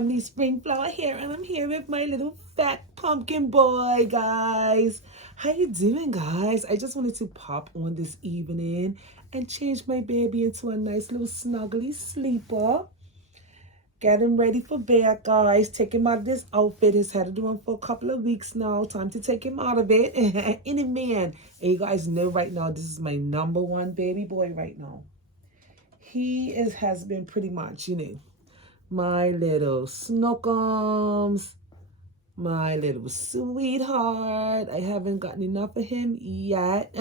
family, Spring Flower here, and I'm here with my little fat pumpkin boy, guys. How you doing, guys? I just wanted to pop on this evening and change my baby into a nice little snuggly sleeper. Get him ready for bed, guys. Take him out of this outfit. He's had it on for a couple of weeks now. Time to take him out of it. Any man. And you guys know right now, this is my number one baby boy right now. Has been pretty much, my little snookums, my little sweetheart. I haven't gotten enough of him yet.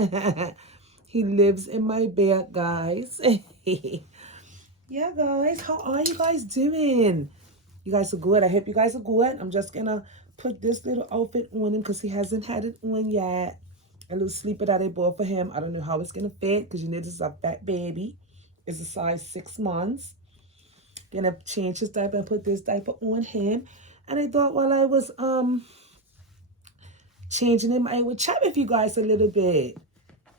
He lives in my bed, guys. Yeah, guys, how are you guys doing? You guys are good. I hope you guys are good. I'm just gonna put this little outfit on him because he hasn't had it on yet. A little sleeper that I bought for him. I don't know how it's gonna fit because this is a fat baby. It's a size 6 months. Gonna change his diaper and put this diaper on him. And I thought while I was changing him, I would chat with you guys a little bit.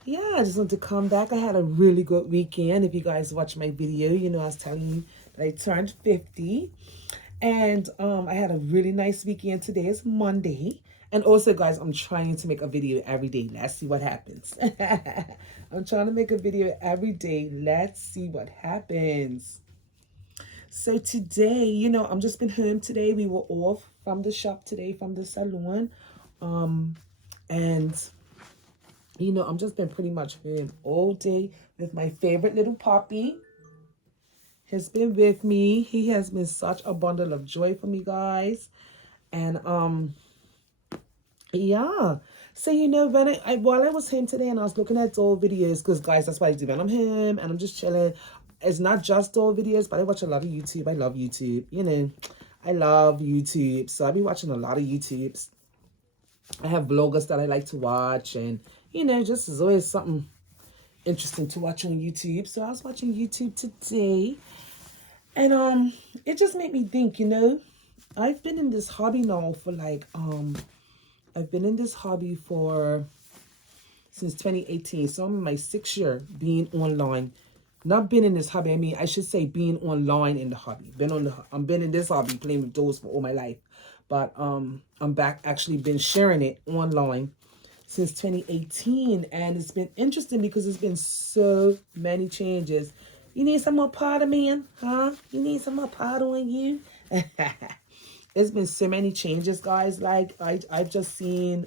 Yeah, I just want to come back. I had a really good weekend. If you guys watch my video, I was telling you that I turned 50. And I had a really nice weekend. Today is Monday. And also, guys, I'm trying to make a video every day. Let's see what happens. I'm trying to make a video every day. Let's see what happens. So today, I'm just been home today. We were off from the shop today, from the salon. And, I'm just been pretty much home all day with my favorite little puppy. He's been with me. He has been such a bundle of joy for me, guys. And, yeah. So, when while I was home today and I was looking at old videos, because, guys, that's what I do when I'm home and I'm just chilling. It's not just old videos, but I watch a lot of YouTube. I love YouTube. I love YouTube. So I'll be watching a lot of YouTubes. I have vloggers that I like to watch. And, just there's always something interesting to watch on YouTube. So I was watching YouTube today. And it just made me think, I've been in this hobby now for I've been in this hobby since 2018. So I'm in my 6th year being online. Not been in this hobby. I mean, I should say being online in the hobby. I've been in this hobby playing with dolls for all my life. But I'm back actually been sharing it online since 2018. And it's been interesting because there's been so many changes. You need some more powder, man? Huh? You need some more powder on you? There's been so many changes, guys. Like, I've just seen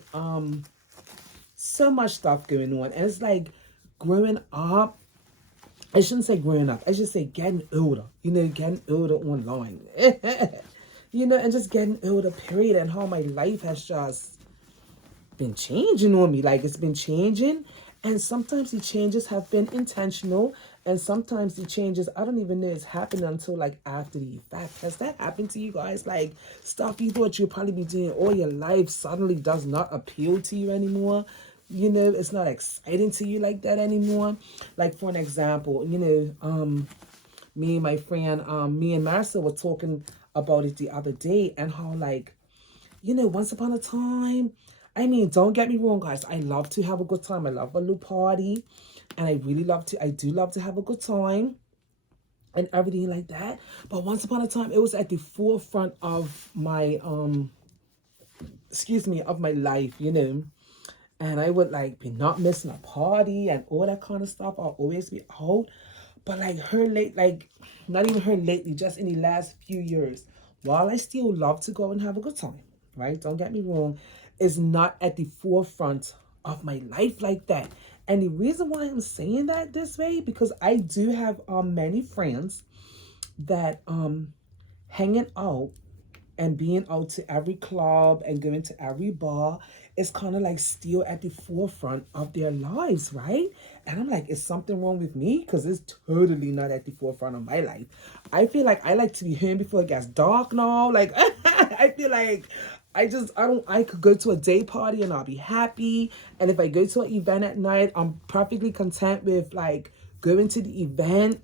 so much stuff going on. And it's like growing up. I shouldn't say growing up. I should say getting older. Getting older online. And just getting older, period. And how my life has just been changing on me. Like, it's been changing. And sometimes the changes have been intentional. And sometimes the changes, I don't even know it's happening until, like, after the fact. Has that happened to you guys? Like, stuff you thought you'd probably be doing all your life suddenly does not appeal to you anymore. It's not exciting to you like that anymore. Like, for an example, me and my friend, me and Marissa were talking about it the other day, and how, like, once upon a time, I mean, don't get me wrong, guys, I love to have a good time. I love a little party, and I do love to have a good time and everything like that. But once upon a time, it was at the forefront of my, of my life, And I would, like, be not missing a party and all that kind of stuff. I'll always be out. But, like, not even her lately, just in the last few years, while I still love to go and have a good time, right? Don't get me wrong. It's not at the forefront of my life like that. And the reason why I'm saying that this way, because I do have many friends that hanging out and being out to every club and going to every bar is kind of like still at the forefront of their lives, right? And I'm like, is something wrong with me? Because it's totally not at the forefront of my life. I feel like I like to be home before it gets dark now. Like, I feel like I could go to a day party and I'll be happy. And if I go to an event at night, I'm perfectly content with, like, going to the event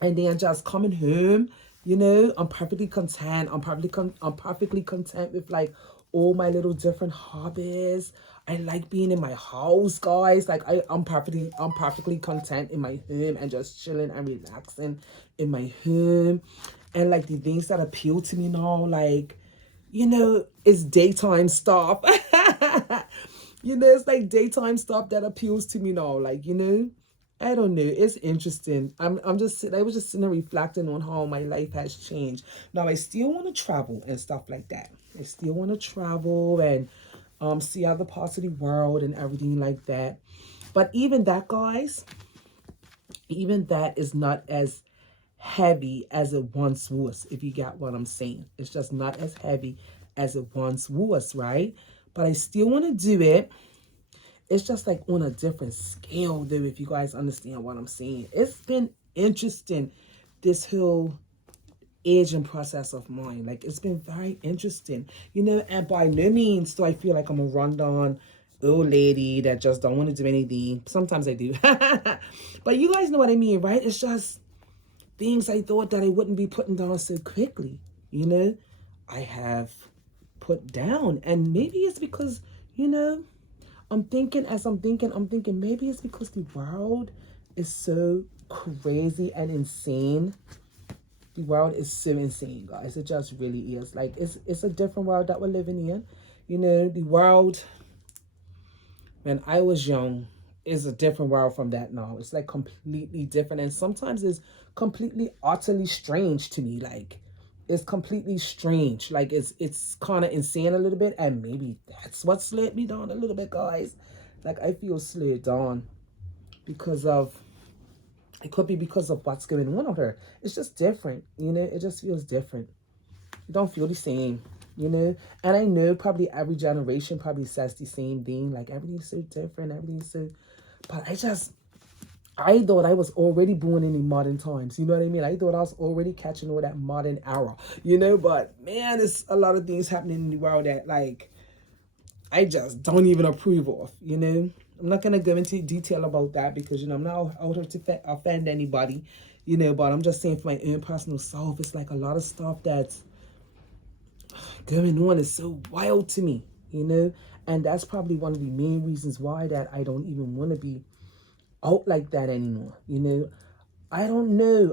and then just coming home. I'm perfectly content. I'm perfectly content with, like, all my little different hobbies. I like being in my house, guys. Like, I'm perfectly content in my home and just chilling and relaxing in my home. And like the things that appeal to me now, like, you know, it's daytime stuff. You know, it's like daytime stuff that appeals to me now. Like, you know, I don't know. It's interesting. I'm just I was just sitting there reflecting on how my life has changed. Now I still want to travel and stuff like that. I still want to travel and see other parts of the world and everything like that. But even that, guys, even that is not as heavy as it once was, if you get what I'm saying. It's just not as heavy as it once was, right? But I still want to do it. It's just like on a different scale, though, if you guys understand what I'm saying. It's been interesting, this whole aging process of mine. Like, it's been very interesting, you know, and by no means do I feel like I'm a rundown old lady that just don't want to do anything. Sometimes I do. But you guys know what I mean, right? It's just things I thought that I wouldn't be putting down so quickly, you know, I have put down. And maybe it's because, you know, I'm thinking maybe it's because the world is so crazy and insane. The world is so insane, guys. It just really is. Like, it's a different world that we're living in. You know, the world when I was young is a different world from that now. It's like completely different. And sometimes it's completely utterly strange to me. Like, it's completely strange. Like, it's kind of insane a little bit. And maybe that's what slowed me down a little bit, guys. Like, I feel slowed down because of, it could be because of what's going on with her. It's just different, you know. It just feels different. You don't feel the same, you know. And I know probably every generation probably says the same thing. Like, everything's so different, everything's so... But I thought I was already born in the modern times. You know what I mean? I thought I was already catching all that modern era, you know. But, man, there's a lot of things happening in the world that, like, I just don't even approve of, you know. I'm not going to go into detail about that because, you know, I'm not out to offend anybody, you know. But I'm just saying for my own personal self, it's like a lot of stuff that's going on is so wild to me, you know. And that's probably one of the main reasons why that I don't even want to be out like that anymore, you know. I don't know.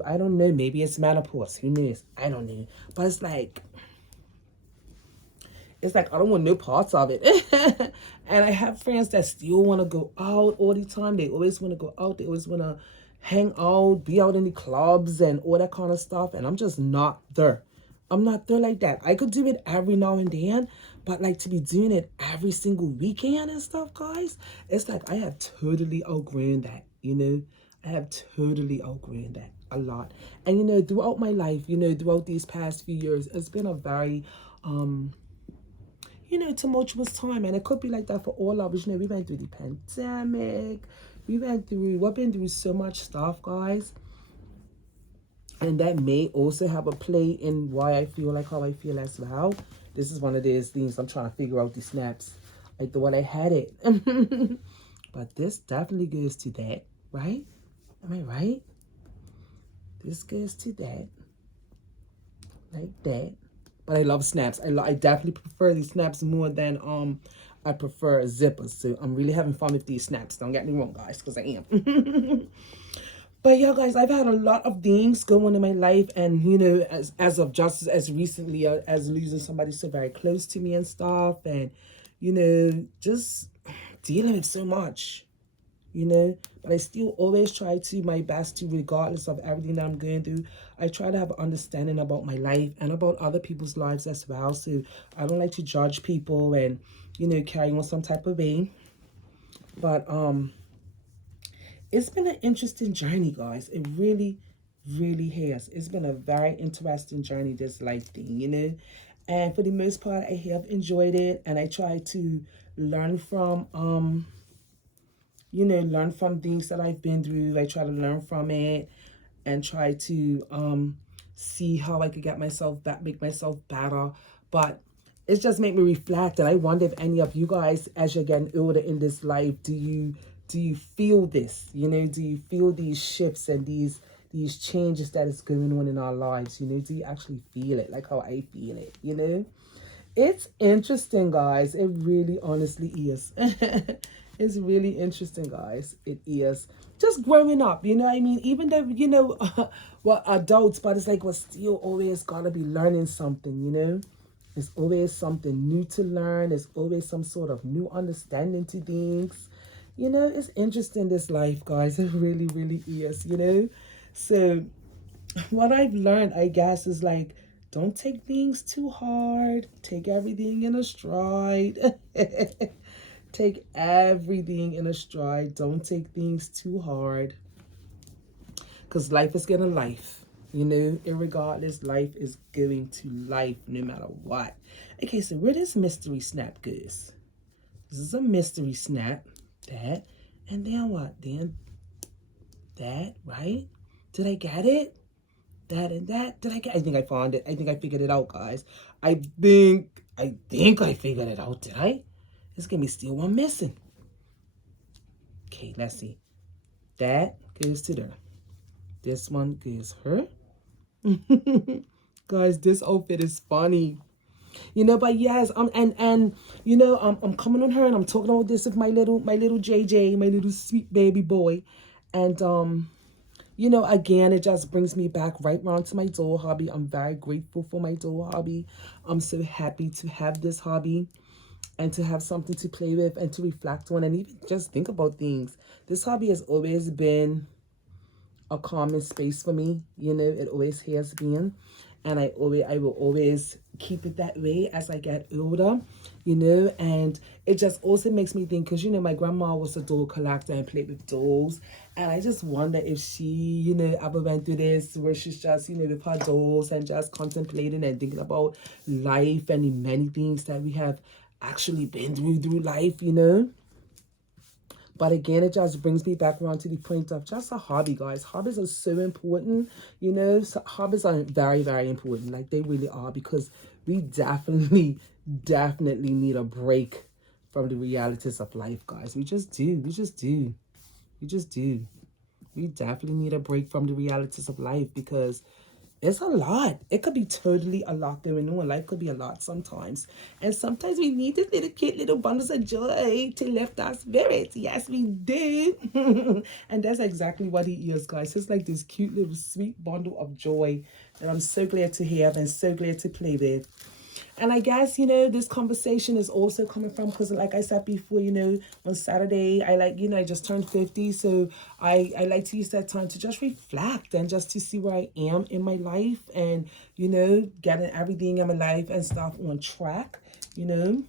Maybe it's menopause. Who knows? I don't know. But it's like I don't want no parts of it. And I have friends that still want to go out all the time. They always want to go out. They always want to hang out, be out in the clubs and all that kind of stuff. And I'm just not there. I'm not there like that. I could do it every now and then, but like to be doing it every single weekend and stuff, guys, it's like I have totally outgrown that, you know. I have totally outgrown that a lot. And, you know, throughout my life, you know, throughout these past few years, it's been a very, you know, tumultuous time. And it could be like that for all of us. You know, we went through the pandemic. We've been through so much stuff, guys. And that may also have a play in why I feel like how I feel as well. This is one of those things I'm trying to figure out the snaps. I thought I had it. But this definitely goes to that, right? Am I right? This goes to that. Like that. But I love snaps. I definitely prefer these snaps more than I prefer zippers. So I'm really having fun with these snaps. Don't get me wrong, guys, because I am. But yeah, guys, I've had a lot of things going on in my life, and you know, as of just as recently as losing somebody so very close to me and stuff, and you know, just dealing with so much, you know. But I still always try to my best to, regardless of everything that I'm going through, I try to have an understanding about my life and about other people's lives as well. So I don't like to judge people and, you know, carry on some type of way. But it's been an interesting journey, guys. It really, really has. It's been a very interesting journey, this life thing, you know. And for the most part, I have enjoyed it. And I try to learn from, you know, learn from things that I've been through. I try to learn from it and try to see how I could get myself back, make myself better. But it's just made me reflect. And I wonder if any of you guys, as you're getting older in this life, do you feel this? You know, do you feel these shifts and these changes that is going on in our lives? You know, do you actually feel it like how I feel it? You know, it's interesting, guys. It really honestly is. It's really interesting, guys. It is. Just growing up, you know what I mean? Even though, you know, we're adults, but it's like we're still always gotta be learning something, you know? There's always something new to learn. There's always some sort of new understanding to things. You know, it's interesting, this life, guys. It really, really is, you know? So what I've learned, I guess, is like, don't take things too hard. Take everything in a stride. Take everything in a stride. Don't take things too hard. Because life is gonna life. You know, irregardless, life is going to life no matter what. Okay, so where this mystery snap goes? This is a mystery snap. That. And then what? Then that, right? Did I get it? That and that. Did I get? I think I found it. I think I figured it out, guys. I think I figured it out. Did I? There's gonna be still one missing. Okay, let's see. That goes to there. This one goes her. Guys, this outfit is funny. You know, but yes, and you know, I'm coming on her and I'm talking about this with my little JJ, my little sweet baby boy. And you know, again, it just brings me back right round to my doll hobby. I'm very grateful for my doll hobby. I'm so happy to have this hobby and to have something to play with and to reflect on and even just think about things. This hobby has always been a common space for me. You know, it always has been. And I will always keep it that way as I get older, you know. And it just also makes me think, because, you know, my grandma was a doll collector and played with dolls. And I just wonder if she, you know, ever went through this where she's just, you know, with her dolls and just contemplating and thinking about life and the many things that we have actually been through life, you know. But again, it just brings me back around to the point of just a hobby, guys. Hobbies are so important, you know. So hobbies are very, very important. Like, they really are, because we definitely need a break from the realities of life, guys. We just do. We just do. We just do. We definitely need a break from the realities of life, because it's a lot. It could be totally a lot going on. Life could be a lot sometimes. And sometimes we need this little cute little bundles of joy to lift our spirits. Yes, we do. And that's exactly what he is, guys. It's like this cute little sweet bundle of joy that I'm so glad to have and so glad to play with. And I guess, you know, this conversation is also coming from, because like I said before, you know, on Saturday, I just turned 50. So I like to use that time to just reflect and just to see where I am in my life and, you know, getting everything in my life and stuff on track, you know.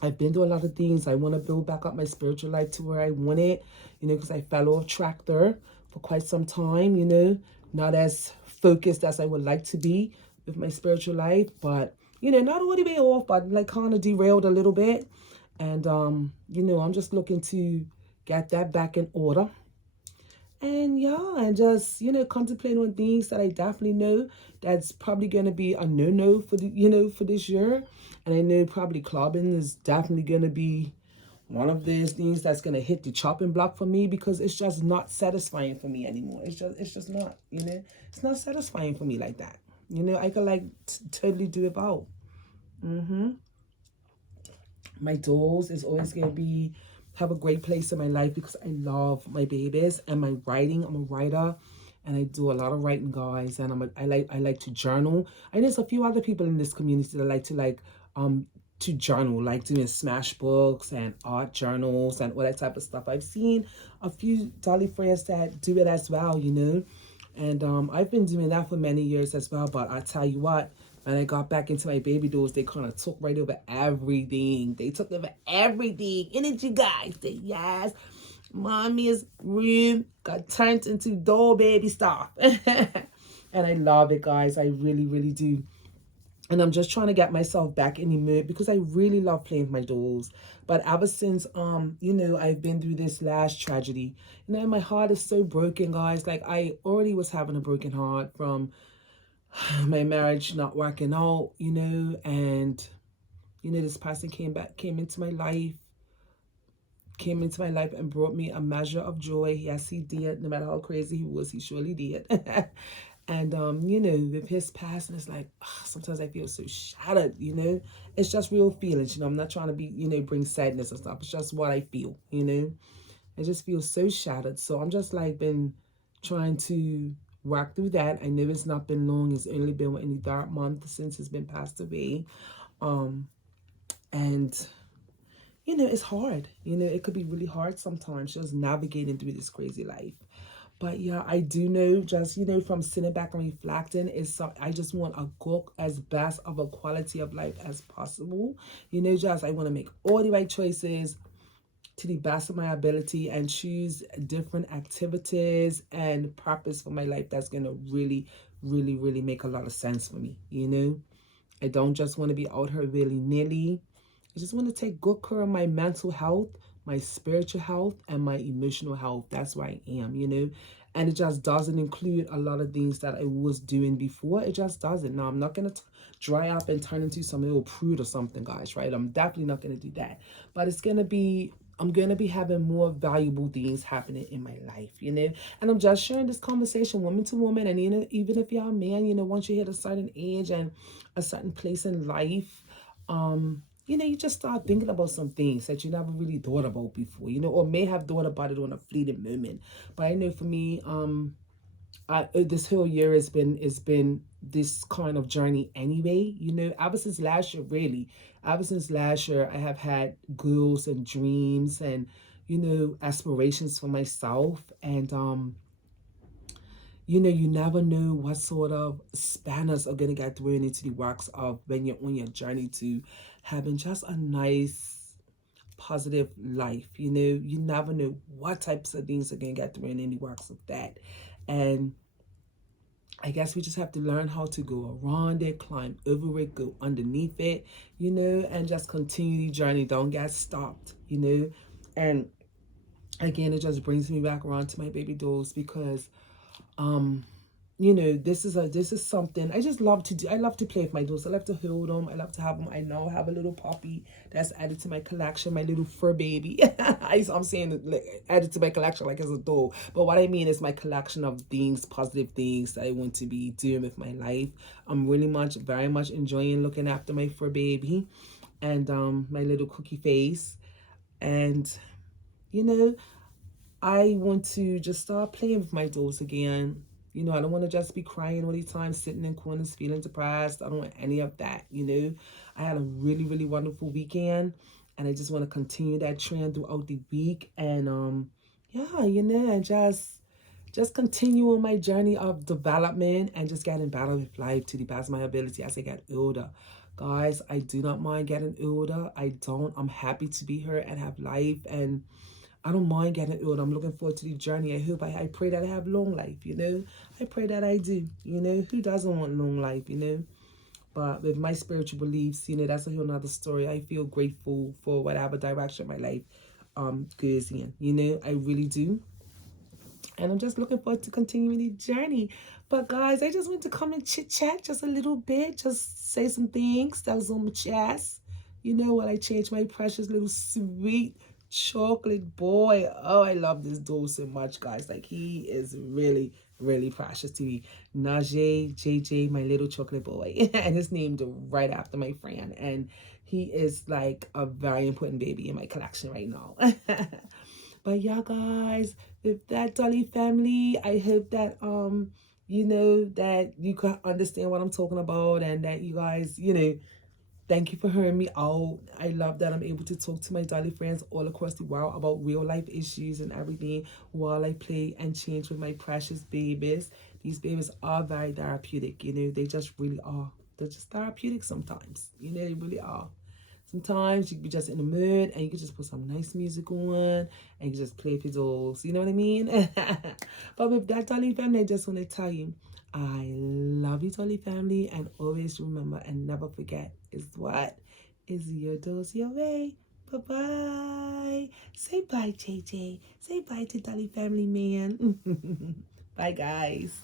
I've been through a lot of things. I want to build back up my spiritual life to where I want it, you know, because I fell off track there for quite some time, you know, not as focused as I would like to be with my spiritual life, but, you know, not all the way off, but like kind of derailed a little bit. And, you know, I'm just looking to get that back in order. And yeah, and just, you know, contemplating on things that I definitely know that's probably going to be a no-no for the, you know, for this year. And I know probably clubbing is definitely going to be one of those things that's going to hit the chopping block for me, because it's just not satisfying for me anymore. It's just not, you know, it's not satisfying for me like that. You know, I could like totally do it out. My dolls is always going to be have a great place in my life, because I love my babies and my writing. I'm a writer and I do a lot of writing, guys, and I like to journal. And there's a few other people in this community that like to journal, like doing smash books and art journals and all that type of stuff. I've seen a few dolly friends that do it as well, you know. And I've been doing that for many years as well. But I tell you what, when I got back into my baby dolls, they kind of took right over everything. They took over everything. Ain't you guys? Say yes. Mommy's room got turned into doll baby stuff. And I love it, guys. I really, really do. And I'm just trying to get myself back in the mood, because I really love playing with my dolls. But ever since, you know, I've been through this last tragedy, you know, my heart is so broken, guys. Like, I already was having a broken heart from my marriage not working out, you know, and, you know, this person came into my life and brought me a measure of joy. Yes, he did. No matter how crazy he was, he surely did. And you know, with his passing, it's like sometimes I feel so shattered, you know. It's just real feelings, you know. I'm not trying to be, you know, bring sadness and stuff. It's just what I feel, you know. I just feel so shattered. So I'm just like been trying to work through that. I know it's not been long. It's only been in the dark month since he's been passed away. And you know, it's hard. You know, it could be really hard sometimes just navigating through this crazy life. But yeah, I do know, just, you know, from sitting back and reflecting, is so I just want a cook as best of a quality of life as possible. You know, just I want to make all the right choices to the best of my ability and choose different activities and purpose for my life that's gonna really, really, really make a lot of sense for me. You know, I don't just want to be out here willy nilly. I just want to take good care of my mental health, my spiritual health, and my emotional health. That's where I am, you know. And it just doesn't include a lot of things that I was doing before. It just doesn't. Now, I'm not going to dry up and turn into some little prude or something, guys, right? I'm definitely not going to do that. But it's going to be, I'm going to be having more valuable things happening in my life, you know. And I'm just sharing this conversation woman to woman. And, you know, even if you're a man, you know, once you hit a certain age and a certain place in life, you know, you just start thinking about some things that you never really thought about before, you know, or may have thought about it on a fleeting moment. But I know for me, this whole year has been this kind of journey anyway. You know, ever since last year, really, ever since last year, I have had goals and dreams and, you know, aspirations for myself. And you know, you never know what sort of spanners are going to get thrown into the works of when you're on your journey to having just a nice, positive life. You know, you never know what types of things are going to get thrown in the works of that. And I guess we just have to learn how to go around it, climb over it, go underneath it, you know, and just continue the journey. Don't get stopped, you know. And again, it just brings me back around to my baby dolls because um you know, this is something I just love to do. I love to play with my dolls. I love to hold them. I love to have them. I now have a little puppy that's added to my collection, my little fur baby. I'm saying like, added to my collection like as a doll, but what I mean is my collection of things, positive things that I want to be doing with my life. I'm really very much enjoying looking after my fur baby and my little cookie face. And you know, I want to just start playing with my dolls again. You know, I don't want to just be crying all the time, sitting in corners, feeling depressed. I don't want any of that, you know. I had a really, really wonderful weekend, and I just want to continue that trend throughout the week. And yeah, you know, and just continue on my journey of development and just getting better with life to the best of my ability as I get older. Guys, I do not mind getting older. I don't. I'm happy to be here and have life, and I don't mind getting old. I'm looking forward to the journey. I pray that I have long life, you know. I pray that I do, you know. Who doesn't want long life, you know? But with my spiritual beliefs, you know, that's a whole nother story. I feel grateful for whatever direction my life goes in, you know. I really do. And I'm just looking forward to continuing the journey. But guys, I just want to come and chit chat just a little bit, just say some things that was on my chest. You know, while I change my precious little sweet chocolate boy. Oh, I love this doll so much, guys. Like, he is really, really precious to me. Najee JJ, my little chocolate boy. And it's named right after my friend. And he is like a very important baby in my collection right now. But yeah, guys, with that Dolly family, I hope that you know that you can understand what I'm talking about and that you guys, you know, thank you for hearing me out. I love that I'm able to talk to my Dolly friends all across the world about real life issues and everything while I play and change with my precious babies. These babies are very therapeutic, you know, they just really are. They're just therapeutic sometimes, you know, they really are. Sometimes you can be just in the mood and you can just put some nice music on and you just play with your dolls. You know what I mean? But with that, Dolly family, I just want to tell you, I love you, Dolly family. And always remember and never forget is what? Is your dose your way. Bye-bye. Say bye, JJ. Say bye to Dolly family, man. Bye, guys.